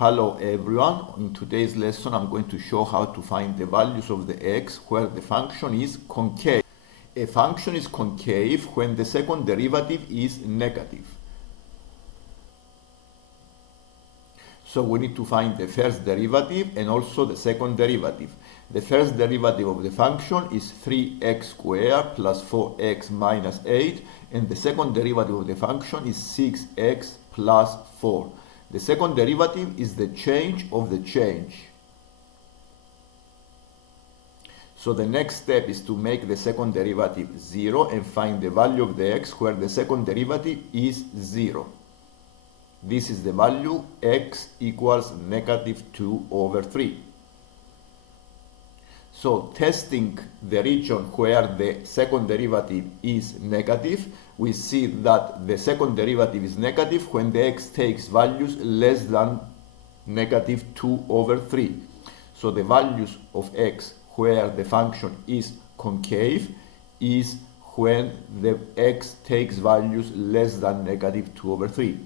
Hello everyone, in today's lesson I'm going to show how to find the values of the x where the function is concave. A function is concave when the second derivative is negative. So we need to find the first derivative and also the second derivative. The first derivative of the function is 3x squared plus 4x minus 8, and the second derivative of the function is 6x plus 4. The second derivative is the change of the change. So the next step is to make the second derivative 0 and find the value of the x where the second derivative is 0. This is the value x equals negative 2 over 3. So testing the region where the second derivative is negative, we see that the second derivative is negative when the x takes values less than negative 2 over 3. So the values of x where the function is concave is when the x takes values less than negative 2 over 3.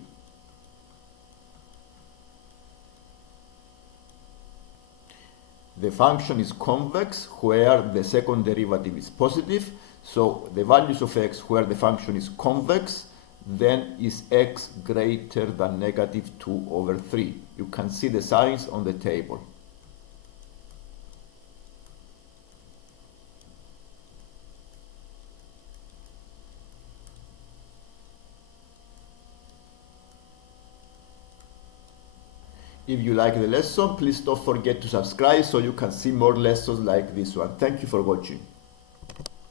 The function is convex where the second derivative is positive. So the values of x where the function is convex, then is x greater than negative 2 over 3. You can see the signs on the table. If you like the lesson, please don't forget to subscribe so you can see more lessons like this one. Thank you for watching.